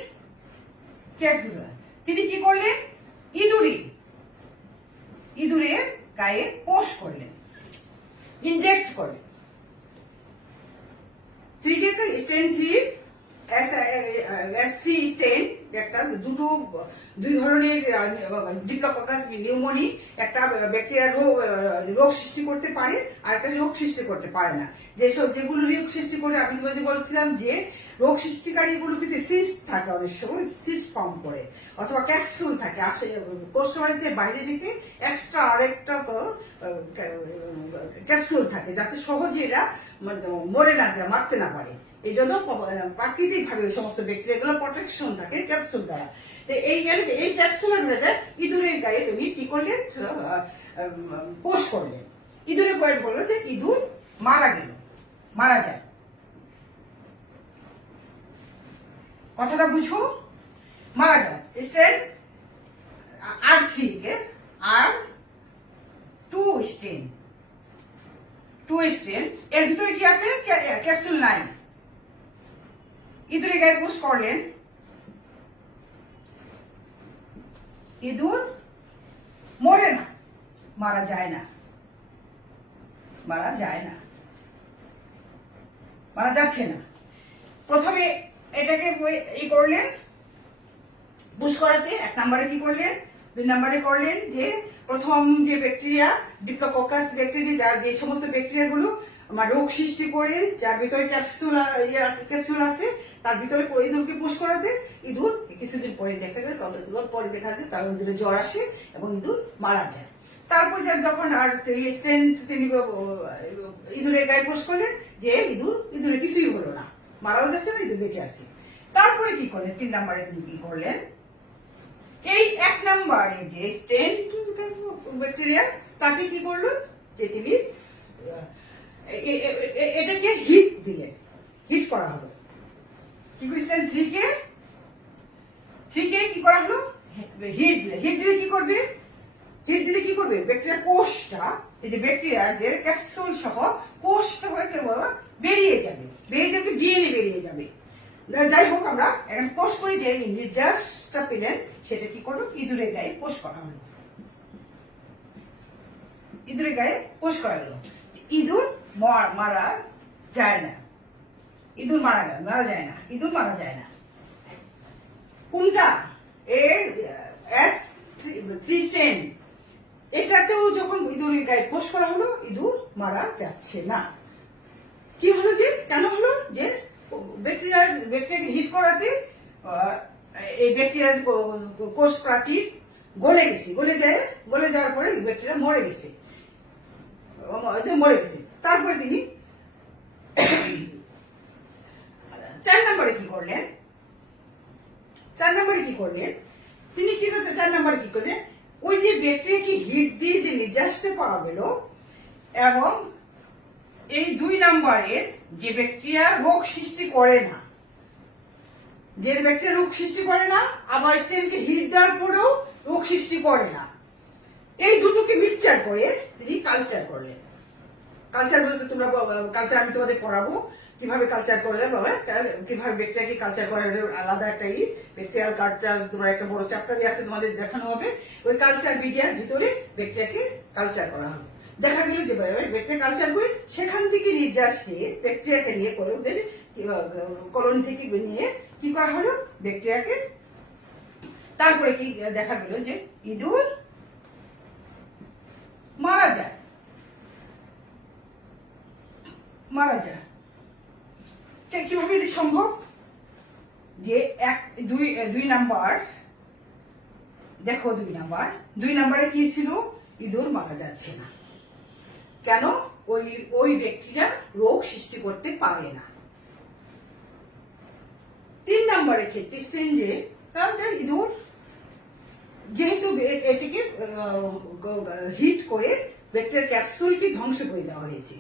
ক্যাপসুল। তিনি কি করলেন, ইঁদুরের গায়ে কোষ করলেন, ইনজেক্ট করলেন। স্টেন 3 S3 স্টেন, একটা দুই ধরনের ডিপ্লোকোকাস নিউমোনি, একটা ব্যাকটেরিয়া রোগ সৃষ্টি করতে পারে আর একটা রোগ সৃষ্টি করতে পারে না। যেগুলো রোগ সৃষ্টি করে, আমি তোমাদের বলছিলাম যে রোগ সৃষ্টিকারী এগুলো কিন্তু সিস্ট থাকে, অনেক সময় সিস্ট ফর্ম করে, অথবা ক্যাপসুল থাকে, কোষের বাইরে থেকে এক্সট্রা আরেকটা ক্যাপসুল থাকে, যাতে সহজে এরা মরে না যায়, মারতে না পারে। এই জন্য প্রাকৃতিক ভাবে ওই সমস্ত ব্যাকটেরিয়াগুলো প্রোটেকশন থাকে ক্যাপসুল দ্বারা। এই ক্যাপসুলের মধ্যে ইঁদুরের গায়ে তুমি কি করলেন, কোষ করলেন। ইঁদুরের বয়স বললো যে ইঁদুর মারা যায়। কথাটা বুঝো, মারা যায়। স্টেন R3 কে R2 স্টেন, এর ভিতরে কি আছে, ক্যাপসুল নাই। ইঁদুরের গায়ে কোষ করলেন, ইঁদুর মরে না, মারা যায় না, মারা যাচ্ছে না। প্রথমে এটাকে করলেন বুশ করাতে, 1 নম্বরে কি করলেন, 2 নম্বরে করলেন যে প্রথম যে ব্যাকটেরিয়া ডিপ্লোকোকাস ব্যাকটেরিয়া, যার যে সমস্ত ব্যাকটেরিয়া গুলো আমার রোগ সৃষ্টি করে, যার ভিতরে ক্যাপসুল আছে, তার ভিতরে ইঁদুরকে পুশ করাতে, ইঁদুর কিছুদিন পরে দেখা যায়, তার ইঁদুরে জ্বর আসে এবং ইঁদুর মারা যায়। তারপর যখন আর তিনি ইঁদুরের গায়ে পুশ করলেন, যে ইঁদুরে কিছুই হলো না, মারাও যাচ্ছে না, ইঁদুর বেঁচে আছে। তারপরে কি করলেন, 3 নম্বরে তিনি কি করলেন, এই 1 নম্বরে যে স্টেন ব্যাকটেরিয়া, তাকে কি করলো, যে তিনি এটাকে হিট করা হলো। কি স্টেন 3 কে কি করা হলো, হিট দিলে কি করবে, ব্যাকটেরিয়া কোষটা, এই যে ব্যাকটেরিয়ার যে ক্যাপসুল সহ কোষটা বেরিয়ে যাবে, ডিএনএ বেরিয়ে যাবে। যাই হোক, আমরা এখন কোষ করে যে নির্যাসটা পেলেন, সেটা কি করলো, ইঁদুরের গায়ে কোষ করা হলো। ইঁদুর মারা যায় না, ইঁদুর মারা যায় না। কোনটা, S3 স্টেন, এটাতেও যখন ইঁদুরের গায়ে কোষ করা হলো, ইঁদুর মারা যাচ্ছে না। কি হলো, যে কেন হলো, যে ব্যাকটেরিয়াকে হিট করাতে এই ব্যাকটেরিয়ার কোষ প্রাচীর গলে যাওয়ার পরে ব্যাকটেরিয়া মরে গেছে। তারপরে তিনি 4 নম্বরে কি করলেন, তিনি কি করতে, 4 নম্বরে কি করলেন, ওই যে ব্যাকটেরিয়াকে হিট দিয়ে যে নির্যাসটা পাওয়া গেল, এবং এই 2 নম্বরের যে ব্যাকটেরিয়া রোগ সৃষ্টি করে না, আবার স্টেনকে হিট দেওয়ার পরেও রোগ সৃষ্টি করে না, এই দুটোকে মিক্সচার করে তিনি কালচার করলেন। কালচার বলতে কালচার আমি তোমাদের পড়াবো, কিভাবে কালচার করে দেবো, কিভাবে ব্যাকটেরিয়াকে কালচার করে, আলাদা একটা ব্যাকটেরিয়াল কালচার, তোমার একটা বড় চ্যাপ্টারই আছে, তোমাদের দেখানো হবে। ওই কালচার মিডিয়ার ভিতরে ব্যাকটেরিয়াকে কালচার করা হবে। দেখা গেল যে ব্যাকটেরিয়া কালচার করে সেখান থেকে নির্যাস নিয়ে ব্যাকটেরিয়াকে নিয়ে করে ওদের কলোনি থেকে নিয়ে কি করা হলো, ব্যাকটেরিয়াকে। তারপরে কি দেখা গেল, যে ইঁদুর মারা যায়। কিভাবে এটা সম্ভব, যে 2 নাম্বার দেখো, 2 নাম্বারে কি ছিল, ইঁদুর মারা যাচ্ছে না, কেন, ওই ব্যাকটেরিয়া রোগ সৃষ্টি করতে পারে না। 3 নম্বরের ক্ষেত্রে স্টেনজে, তাহলে ইঁদুর যেহেতু এটিকে হিট করে ব্যাকটেরিয়ার ক্যাপসুলকে ধ্বংস করে দেওয়া হয়েছে,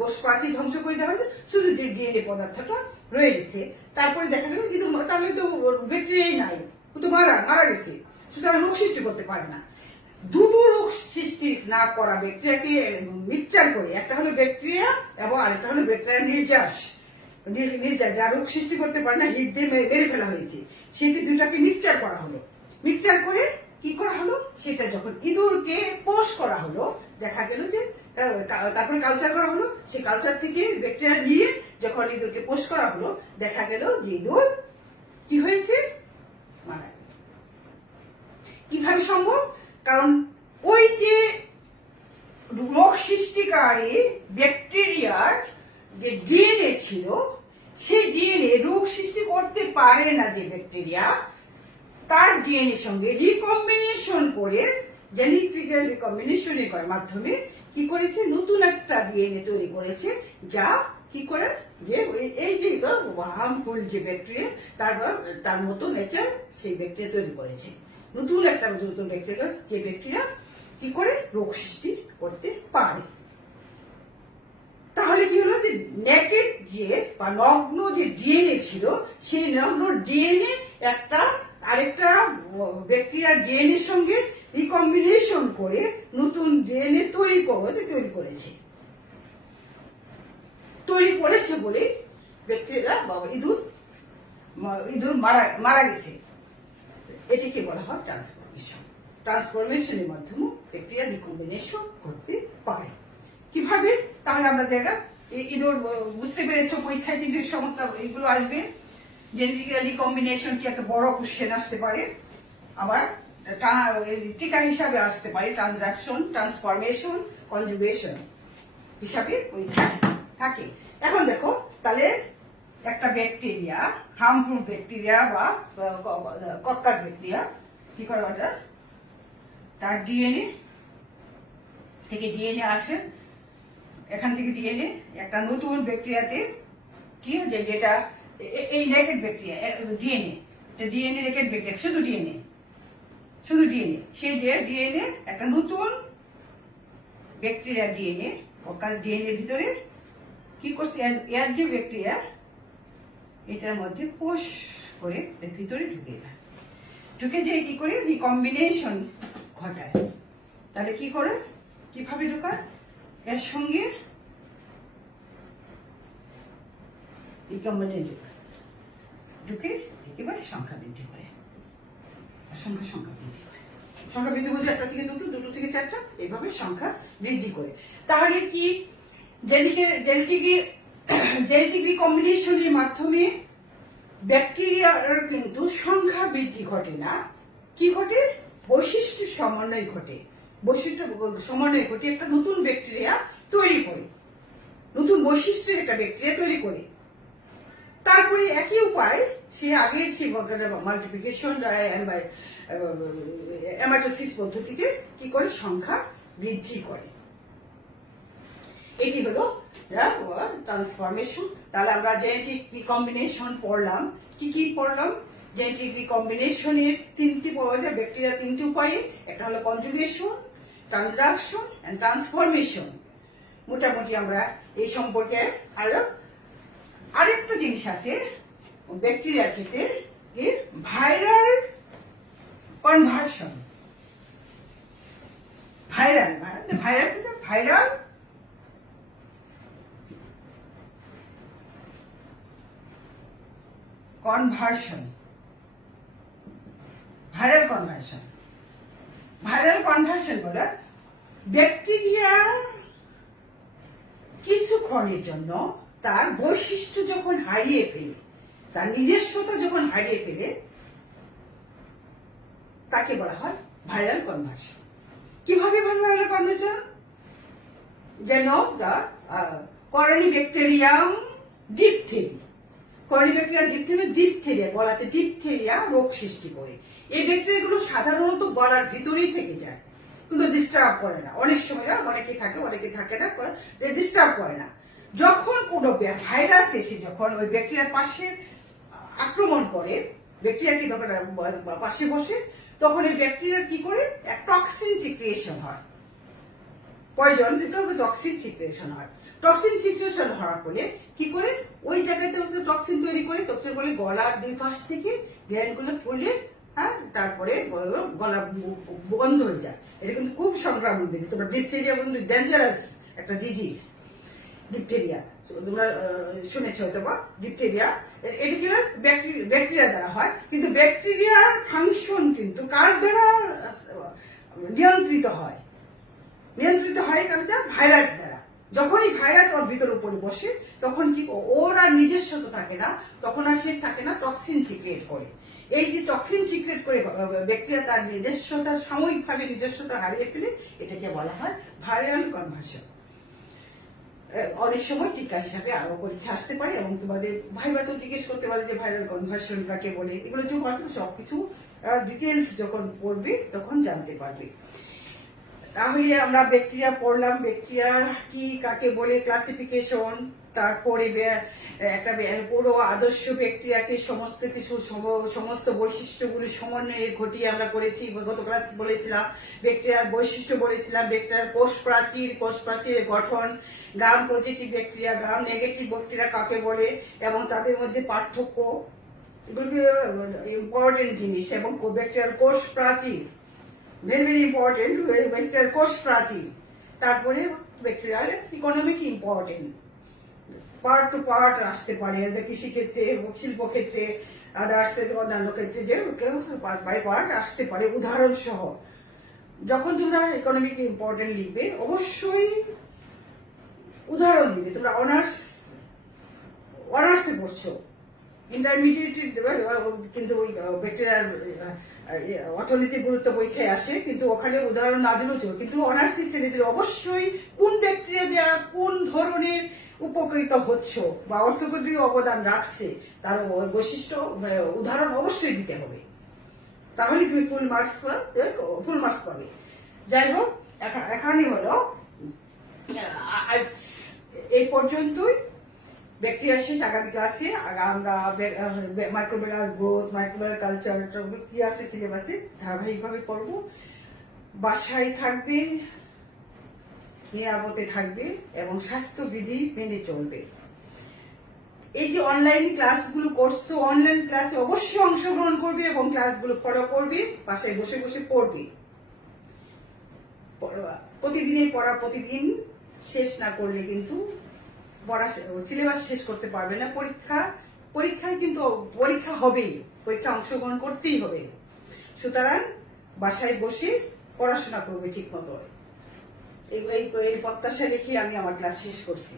কোষ প্রাচীর ধ্বংস করে দেওয়া হয়েছে, শুধু যে ডিএনএ পদার্থটা রয়ে গেছে। তারপরে দেখা গেল কিন্তু তাহলে তো ব্যাকটেরিয়াই নাই, ও তো মারা গেছে, সুতরাং রোগ সৃষ্টি করতে পারে না। দুটো রোগ সৃষ্টি না করা ব্যাকটেরিয়াকে মিক্সচার করে, একটা হলো ব্যাকটেরিয়া এবং আরেকটা হলো ব্যাকটেরিয়া নির্যাস, যা রোগ সৃষ্টি করতে পারে না, হিট দিয়ে মেরে ফেলা হয়েছে, সেটি দুটাকে মিক্সচার করা হলো। মিক্সচার করে কি করা হলো, সেটা যখন ইঁদুরকে পোষ করা হলো, দেখা গেল যে তারপরে কালচার করা হলো, সেই কালচার থেকে ব্যাকটেরিয়া নিয়ে যখন ইঁদুরকে পোষ করা হলো, দেখা গেল যে ইঁদুর কি হয়েছে, মারা গেল। কিভাবে সম্ভব? কারণ ওই যে রোগ সৃষ্টিকারী ব্যাকটেরিয়ার যে ডিএনএ ছিল, সেই ডিএনএ রোগ সৃষ্টি করতে পারে না যে ব্যাকটেরিয়া, তার ডিএনএ সঙ্গে রিকম্বিনেশন করে, জেনেটিক্যাল রিকম্বিনেশনের মাধ্যমে কি করেছে, নতুন একটা ডিএনএ তৈরি করেছে, যা কি করে যে এই যে হার্মফুল যে ব্যাকটেরিয়া, তার মতো নেচার সেই ব্যাকটেরিয়া তৈরি করেছে। নতুন ব্যাকটেরিয়া, যে ব্যাকটেরিয়া কি করে রোগ সৃষ্টি করতে পারে। তাহলে কি হলো, যে নেকেড যে বা নগ্ন যে ডিএনএ ছিল, সেই নগ্ন ডিএনএ একটা আরেকটা ব্যাকটেরিয়ার ডিএনএ এর সঙ্গে রিকম্বিনেশন করে নতুন ডিএনএ তৈরি করেছে বলে ব্যাকটেরিয়া বা ইঁদুর মারা গেছে। এটিকে বলা হয় ট্রান্সফরমেশনের মাধ্যমে ব্যাকটেরিয়া রিকম্বিনেশন করতে পারে। কিভাবে? তাহলে আমরা দেখা ইঁদুর বুঝতে পেরেছো, পরীক্ষায় কিন্তু সমস্ত এইগুলো আসবে। জেনেটিক্যাল রিকম্বিনেশন কি একটা বড় কোশ্চেন আসতে পারে, আবার টিকা হিসাবে আসতে পারে, ট্রানজাকশন, ট্রান্সফরমেশন, কনজুগেশন হিসাবে পরীক্ষা থাকে। এখন দেখো, তাহলে একটা ব্যাকটেরিয়া, হার্মফুল ব্যাকটেরিয়া বা কক্কাস ব্যাকটেরিয়া কি করে, তার ডিএনএ থেকে ডিএনএ আসে, এখান থেকে ডিএনএ একটা নতুন ব্যাকটেরিয়াতে কি হচ্ছে, যেটা এই naked bacteria DNA naked bacteria, শুধু ডিএনএ, সেই ডিএনএ একটা নতুন ব্যাকটেরিয়া ডিএনএ, ডিএনএ ভিতরে কি করছে, এর যে ব্যাকটেরিয়া এটার মধ্যে পোষ করে এর ভিতরে ঢুকে যে কি করে রিকম্বিনেশন ঘটায়। তাহলে কি করে, কিভাবে ঢোকায়, এর সঙ্গে ঢুকে এবার সংখ্যা বৃদ্ধি করে, সংখ্যা বৃদ্ধি বলছে একটা থেকে দুটো থেকে চারটা, এইভাবে সংখ্যা বৃদ্ধি করে। তাহলে কি জেনেটিক রিকম্বিনেশনের মাধ্যমে ব্যাকটেরিয়ার কিন্তু সংখ্যা বৃদ্ধি ঘটে না, কি ঘটে, বৈশিষ্ট্য সমন্বয় ঘটে, একটা নতুন ব্যাকটেরিয়া তৈরি করে, নতুন বৈশিষ্ট্যের একটা ব্যাকটেরিয়া তৈরি করে। তারপরে একই উপায় সে আগের সেই মাল্টিপ্লিকেশন এমাটোসিস পদ্ধতিতে কি করে সংখ্যা বৃদ্ধি করে। এটি হলো ট্রান্সফরমেশন। তাহলে আমরা জেনেটিক রিকম্বিনেশন পড়লাম। কি পড়লাম? জেনেটিক রিকম্বিনেশনের ব্যাকটেরিয়া তিনটি উপায়ে, একটা হলো কনজুগেশন, ট্রানজাকশন এন্ড ট্রান্সফরমেশন। মোটামুটি আমরা এই সম্পর্কে আরেকটা জিনিস আছে ব্যাকটেরিয়ার ক্ষেত্রে, ভাইরাল কনভার্সন। ভাইরাল কনভার্সন বলে ব্যাকটেরিয়া কিছুক্ষণের জন্য তার বৈশিষ্ট্য যখন হারিয়ে ফেলে, তার নিজস্বতা যখন হারিয়ে ফেলে, তাকে বলা হয় ভাইরাল কনভার্সন। কিভাবে ভাইরাল কনভার্সন? যেন করনিব্যাকটেরিয়াম ডিপথেরিয়া, গলাতে ডিপথেরিয়া রোগ সৃষ্টি করে। এই ব্যাকটেরিয়াগুলো সাধারণত গলার ভিতরেই থেকে যায়, কিন্তু ডিস্টার্ব করে না। অনেক সময় অনেকে থাকে না, ডিস্টার্ব করে না। যখন কোনো ভাইরাস এসে যখন ওই ব্যাকটেরিয়ার পাশে আক্রমণ করে, ব্যাকটেরিয়াকে যখন পাশে বসে, তখন এই ব্যাকটেরিয়ার কি করে টক্সিন সিক্রিয়েশন হয়, পয়জন থেকে টক্সিন সিক্রিয়েশন হয়। টক্সিন সিক্রিয়েশন হওয়ার ফলে কি করে ওই জায়গাতে টক্সিন তৈরি করে, তখন বলে গলার দুই পাশ থেকে গ্ল্যান্ডগুলো ফুলে হ্যাঁ, তারপরে গলা বন্ধ হয়ে যায়। এটা কিন্তু খুব সংক্রামক দিক। তোমরা ডিপথেরিয়া কিন্তু ডেঞ্জারাস একটা ডিজিজ। ডিপথেরিয়া তোমরা শুনেছ হয়তো বা, ডিপথেরিয়া এটা কি ব্যাকটেরিয়া দ্বারা হয়, কিন্তু ব্যাকটেরিয়ার ফাংশন কিন্তু কার দ্বারা নিয়ন্ত্রিত হয়? নিয়ন্ত্রিত হয় ভাইরাস দ্বারা। যখনই ভাইরাস ওর ভিতর উপরে বসে তখন কি ওর আর নিজস্বতা থাকে না, তখন আর সে থাকে না, টক্সিন সিক্রেট করে। এই যে টক্সিন সিক্রেট করে ব্যাকটেরিয়া তার নিজস্বতা, সাময়িকভাবে নিজস্বতা হারিয়ে ফেলে, এটাকে বলা হয় ভাইরাল কনভার্সন। অনেক সময় টিকা হিসাবে আরো পরীক্ষা আসতে পারে, এবং তোমাদের ভাইবা তো জিজ্ঞেস করতে পারে যে ভাইরাল কনভার্সন কাকে বলে। এগুলো যে মাত্র সবকিছু ডিটেলস যখন পড়বে তখন জানতে পারবে। তাহলে আমরা ব্যাকটেরিয়া পড়লাম, ব্যাকটেরিয়া কি কাকে বলে, ক্লাসিফিকেশন, তারপরে একটা পুরো আদর্শ ব্যাকটেরিয়াকে সমস্ত কিছু সমস্ত বৈশিষ্ট্যগুলি সমন্বয়ে ঘটিয়ে আমরা করেছি। গত ক্লাস বলেছিলাম ব্যাকটেরিয়ার বৈশিষ্ট্য, বলেছিলাম ব্যাকটেরিয়ার কোষ প্রাচীরের গঠন, gram positive bacteria, gram negative bacteria কাকে বলে এবং তাদের মধ্যে পার্থক্য, এগুলো ইম্পর্টেন্ট জিনিস। এবং ব্যাকটেরিয়ার কোষ প্রাচীর, ভেরি ভেরি ইম্পর্টেন্ট, ব্যাকটেরিয়ার কোষ প্রাচীর। তারপরে ব্যাকটেরিয়ার economic important, part to part আসতে পারে, কৃষিক্ষেত্রে, শিল্পক্ষেত্রে, আদার্স অন্যান্য ক্ষেত্রে যে পার্ট বাই পার্ট আসতে পারে উদাহরণ সহ। যখন তোমরা ইকোনমিক ইম্পর্টেন্ট লিখবে অবশ্যই উদাহরণ দিবে। তোমরা অনার্সে পড়ছো, ইন্টারমিডিয়েট কিন্তু ওই ব্যাকটেরিয়ার অর্থনীতি গুরুত্ব পরীক্ষায় আসে, কিন্তু ওখানে উদাহরণ না দিলেও চলবে। কিন্তু অনার্সি ছেলেদের অবশ্যই কোন ব্যাকটেরিয়া দেওয়া কোন ধরনের উপকৃত হচ্ছ বা অর্থনৈতিক অবদান রাখছে তার বৈশিষ্ট্য উদাহরণ অবশ্যই দিতে হবে, তাহলে তুমি ফুল মার্কস পাবে। যাই হোক, এখানে হলো এই পর্যন্তই। ব্যাকটেরিয়া শেষ। আগামী ক্লাসে আমরা মাইক্রোবিয়াল গ্রোথ, মাইক্রোবিয়াল কালচার কি আছে সিলেবাসে ধারাবাহিকভাবে পড়ব। বাসায় থাকবে, নিরাপদে থাকবে এবং স্বাস্থ্যবিধি মেনে চলবে। এই যে অনলাইন ক্লাসগুলো করছো, অনলাইন ক্লাসে অবশ্যই অংশগ্রহণ করবে এবং ক্লাসগুলো ফলো করবে, বাসায় বসে বসে পড়বে। প্রতিদিনের পড়া প্রতিদিন শেষ না করলে কিন্তু পড়া সিলেবাস শেষ করতে পারবে না। পরীক্ষায় কিন্তু পরীক্ষা হবেই, পরীক্ষা অংশগ্রহণ করতেই হবে। সুতরাং বাসায় বসে পড়াশোনা করবে ঠিক মতো। এই প্রত্যাশা রেখে আমি আমার ক্লাস শেষ করছি।